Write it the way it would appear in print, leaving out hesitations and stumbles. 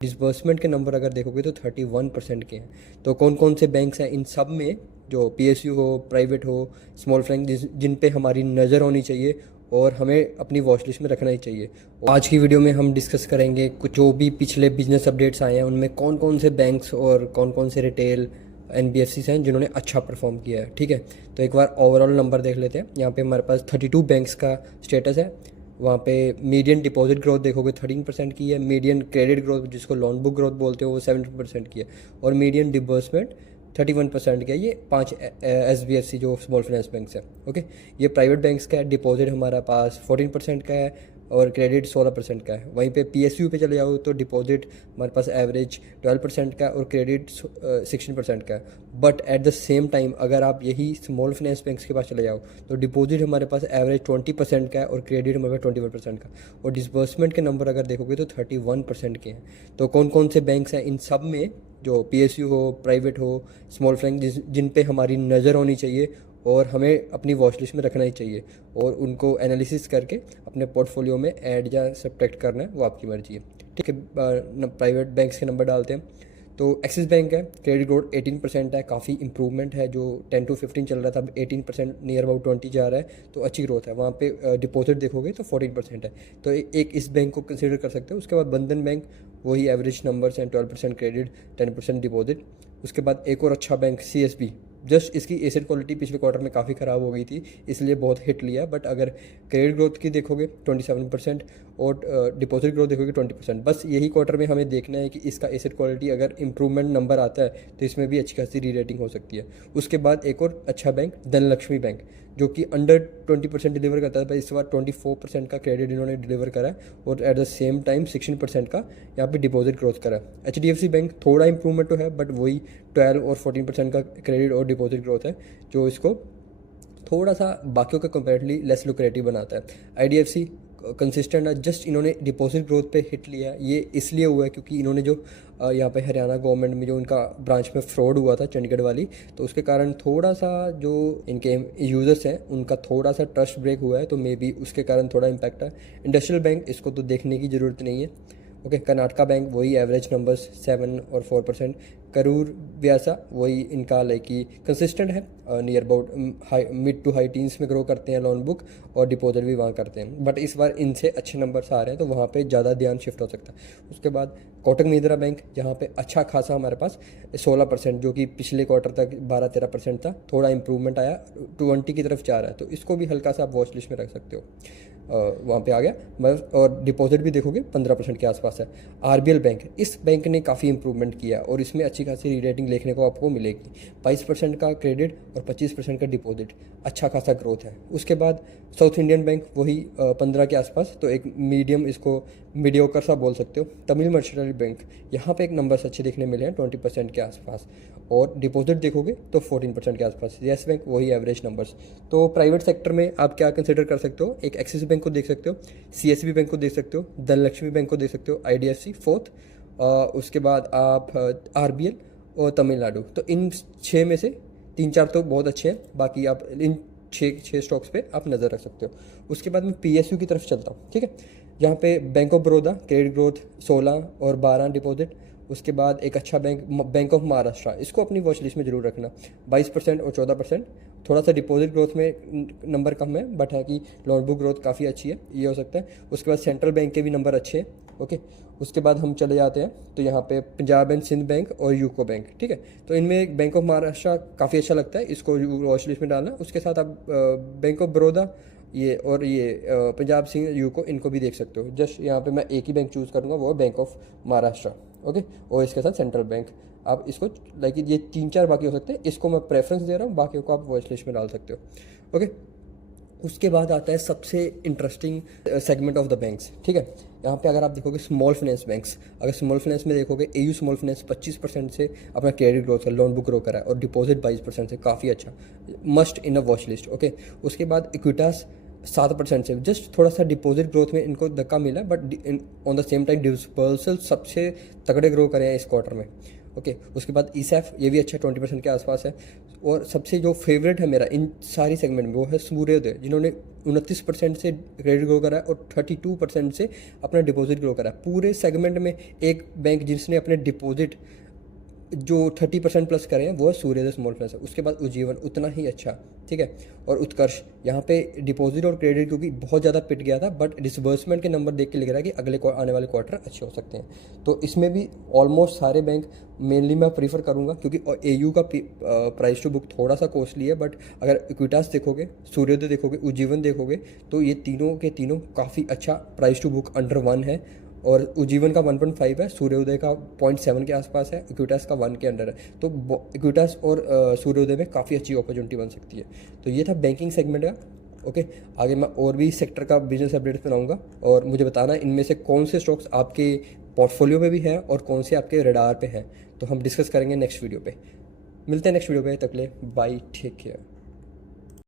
Disbursement के number अगर देखोगे तो 31% के हैं। तो कौन कौन से बैंक्स हैं इन सब में, जो पीएसयू हो, प्राइवेट हो, स्मॉल बैंक, जिन पे हमारी नज़र होनी चाहिए और हमें अपनी वॉच लिस्ट में रखना ही चाहिए। आज की वीडियो में हम डिस्कस करेंगे कुछ जो भी पिछले बिजनेस अपडेट्स आए हैं उनमें कौन कौन से बैंक्स और कौन कौन से रिटेल एनबीएफसीज हैं जिन्होंने अच्छा परफॉर्म किया है। ठीक है, तो एक बार ओवरऑल नंबर देख लेते हैं। यहाँ पे हमारे पास 32 बैंक्स का स्टेटस है। वहाँ पे मीडियन डिपॉजिट ग्रोथ देखोगे 13% की है, मीडियन क्रेडिट ग्रोथ जिसको लोन बुक ग्रोथ बोलते हो वो 7% की है, और मीडियन डिसबर्समेंट 31% का है। ये 5 SBFC जो स्मॉल फाइनेंस बैंक्स है। ओके, ये प्राइवेट बैंक्स का है। डिपॉजिट हमारा पास 14% का है और क्रेडिट 16% का है। वहीं पे PSU पे चले जाओ तो डिपॉजिट हमारे पास एवरेज 12% का और क्रेडिट 16% का है। But at the same time अगर आप यही स्मॉल फाइनेंस बैंक्स के पास चले जाओ तो डिपॉजिट हमारे पास एवरेज 20% का है और क्रेडिट हमारे पास 21% का, और डिसबर्समेंट के नंबर अगर देखोगे तो 31% के हैं। तो कौन कौन से बैंक्स हैं इन सब में, जो PSU हो, प्राइवेट हो, स्मॉल बैंक, जिन पे हमारी नज़र होनी चाहिए और हमें अपनी वॉच लिस्ट में रखना ही चाहिए, और उनको एनालिसिस करके अपने पोर्टफोलियो में ऐड या सब्ट्रैक्ट करना है, वो आपकी मर्जी है। ठीक है, प्राइवेट बैंक्स के नंबर डालते हैं। तो एक्सिस बैंक है, क्रेडिट ग्रोथ 18% है, काफ़ी इंप्रूवमेंट है। जो 10 to 15 चल रहा था अब 18% नियर अबाउट 20 जा रहा है, तो अच्छी ग्रोथ है। वहाँ पे डिपॉजिट देखोगे तो 14% है, तो एक इस बैंक को कंसिडर कर सकते हो। उसके बाद बंधन बैंक, वही एवरेज नंबर्स हैं, 12% क्रेडिट, 10% डिपॉजिट। उसके बाद एक और अच्छा बैंक CSB, जस्ट इसकी एसेट क्वालिटी पिछले क्वार्टर में काफ़ी ख़राब हो गई थी इसलिए बहुत हिट लिया, बट अगर क्रेडिट ग्रोथ की देखोगे 27% और डिपॉजिट ग्रोथ देखोगे 20%। बस यही क्वार्टर में हमें देखना है कि इसका एसेट क्वालिटी अगर इंप्रूवमेंट नंबर आता है तो इसमें भी अच्छी खासी री रेटिंग हो सकती है। उसके बाद एक और अच्छा बैंक धनलक्ष्मी बैंक, जो कि अंडर 20% डिलीवर करता है, पर इस बार 24% का क्रेडिट इन्होंने डिलीवर करा है और एट द सेम टाइम 16% का यहाँ पे डिपॉजिट ग्रोथ करा है। HDFC बैंक थोड़ा इंप्रूवमेंट तो है, बट वही 12 और 14% का क्रेडिट और डिपॉजिट ग्रोथ है, जो इसको थोड़ा सा बाकियों के कंपेरेटिवली लेस लुक्रेटिव बनाता है। IDFC कंसिस्टेंट है, जस्ट इन्होंने डिपॉजिट ग्रोथ पे हिट लिया। ये इसलिए हुआ है क्योंकि इन्होंने जो यहाँ पे हरियाणा गवर्नमेंट में जो इनका ब्रांच में फ्रॉड हुआ था चंडीगढ़ वाली, तो उसके कारण थोड़ा सा जो इनके यूज़र्स हैं उनका थोड़ा सा ट्रस्ट ब्रेक हुआ है, तो मे बी उसके कारण थोड़ा इम्पैक्ट है। इंडस्ट्रियल बैंक, इसको तो देखने की ज़रूरत नहीं है। ओके, कर्नाटका बैंक, वही एवरेज नंबर्स 7 और 4%। करूर व्यासा, वही इनका लाइक कि कंसिस्टेंट है, near about mid to high teens में ग्रो करते हैं लोन बुक, और डिपॉजिट भी वहाँ करते हैं, बट इस बार इनसे अच्छे नंबर्स आ रहे हैं तो वहाँ पे ज़्यादा ध्यान शिफ्ट हो सकता है। उसके बाद कोटक महिंद्रा बैंक, जहाँ पे अच्छा खासा हमारे पास 16%, जो कि पिछले क्वार्टर तक 12-13% था, थोड़ा इंप्रूवमेंट आया, 20 की तरफ जा रहा है, तो इसको भी हल्का सा आप वॉच लिस्ट में रख सकते हो। वहाँ पे आ गया बस, और डिपॉजिट भी देखोगे 15% के आसपास है। RBL बैंक, इस बैंक ने काफ़ी इंप्रूवमेंट किया और इसमें अच्छी खासी री रेटिंग देखने को आपको मिलेगी। 22% का क्रेडिट और 25% का डिपॉजिट, अच्छा खासा ग्रोथ है। उसके बाद साउथ इंडियन बैंक, वही 15 के आसपास, तो एक मीडियम, इसको मीडियोकर सा बोल सकते हो। तमिल मर्चेंटाइल बैंक, यहाँ पे एक नंबर्स अच्छे देखने मिले हैं 20% के आसपास, और डिपॉजिट देखोगे तो 14% के आसपास। येस बैंक, वही एवरेज नंबर्स। तो प्राइवेट सेक्टर में आप क्या कंसिडर कर सकते हो, एक एक्सिस बैंक को देख सकते हो, CSB बैंक को देख सकते हो, धनलक्ष्मी बैंक को देख सकते हो, IDFC फोर्थ, उसके बाद आप RBL और तमिलनाडु। तो इन 6 में से 3-4 तो बहुत अच्छे हैं, बाकी आप इन 6 स्टॉक्स पे आप नज़र रख सकते हो। उसके बाद मैं PSU की तरफ चलता हूँ। ठीक है, यहाँ पे bank of Baroda, credit growth 16 और 12 डिपॉजिट। उसके बाद एक अच्छा बैंक, बैंक ऑफ महाराष्ट्र, इसको अपनी वॉच लिस्ट में जरूर रखना, 22% और 14%। थोड़ा सा डिपॉजिट ग्रोथ में नंबर कम है, बट है कि लोन बुक ग्रोथ काफ़ी अच्छी है, ये हो सकता है। उसके बाद सेंट्रल बैंक के भी नंबर अच्छे हैं। ओके, उसके बाद हम चले जाते हैं तो यहाँ पे पंजाब एंड सिंध बैंक और यूको बैंक। ठीक है, तो इनमें बैंक ऑफ महाराष्ट्र काफ़ी अच्छा लगता है, इसको वॉच लिस्ट में डालना। उसके साथ आप बैंक ऑफ बड़ौदा ये और ये पंजाब सिंह यूको, इनको भी देख सकते हो। जस्ट यहाँ पे मैं एक ही बैंक चूज़ करूँगा, वो है बैंक ऑफ महाराष्ट्र। ओके, और इसके साथ सेंट्रल बैंक, आप इसको लाइक ये 3-4 बाकी हो सकते हैं, इसको मैं प्रेफरेंस दे रहा हूँ, बाकियों को आप वॉच लिस्ट में डाल सकते हो। ओके, उसके बाद आता है सबसे interesting segment of the banks. ठीक है, यहाँ पे अगर आप देखोगे स्मॉल फाइनेंस बैंक्स, अगर स्मॉल फाइनेंस में देखोगे AU स्मॉल फाइनेंस 25% से अपना क्रेडिट ग्रोथ है, लोन बुक ग्रो करा है, और डिपॉजिट 22% से, काफ़ी अच्छा, must in a watch list. Okay, उसके बाद इक्विटास 7% से, जस्ट थोड़ा सा डिपॉजिट ग्रोथ में इनको धक्का मिला, but on the same time dispersal सबसे तगड़े ग्रो करे हैं इस क्वार्टर में। ओके, उसके बाद ईसैफ, ये भी अच्छा 20% के आसपास है। और सबसे जो फेवरेट है मेरा इन सारी सेगमेंट में वो है सूर्योदय, जिन्होंने 29% से क्रेडिट ग्रो करा है और 32% से अपना डिपॉजिट ग्रो करा है। पूरे सेगमेंट में एक बैंक जिसने अपने डिपॉजिट जो 30% प्लस करें हैं वो है सूर्योदय स्मॉल फाइनेंस। उसके बाद उज्जीवन उतना ही अच्छा, ठीक है। और उत्कर्ष, यहाँ पे डिपॉजिट और क्रेडिट क्योंकि बहुत ज़्यादा पिट गया था, बट डिसबर्समेंट के नंबर देख के लग रहा है कि अगले आने वाले क्वार्टर अच्छे हो सकते हैं। तो इसमें भी ऑलमोस्ट सारे बैंक मेनली मैं प्रीफर करूँगा, क्योंकि एयू का प्राइस टू बुक थोड़ा सा कॉस्टली है, बट अगर इक्विटास देखोगे, सूर्योदय देखोगे, उज्जीवन देखोगे, तो ये तीनों के तीनों काफ़ी अच्छा प्राइस टू बुक अंडर 1 है। और उज्जीवन का 1.5 है, सूर्योदय का 0.7 के आसपास है, इक्विटास का 1 के अंडर है। तो इक्विटास और सूर्योदय में काफ़ी अच्छी अपॉर्चुनिटी बन सकती है। तो ये था बैंकिंग सेगमेंट का। ओके, आगे मैं और भी सेक्टर का बिजनेस अपडेट्स बनाऊंगा, और मुझे बताना इनमें से कौन से स्टॉक्स आपके पोर्टफोलियो में भी हैं और कौन से आपके रडार पे हैं। तो हम डिस्कस करेंगे नेक्स्ट वीडियो पे। मिलते हैं नेक्स्ट वीडियो पे, तक ले बाय, टेक केयर।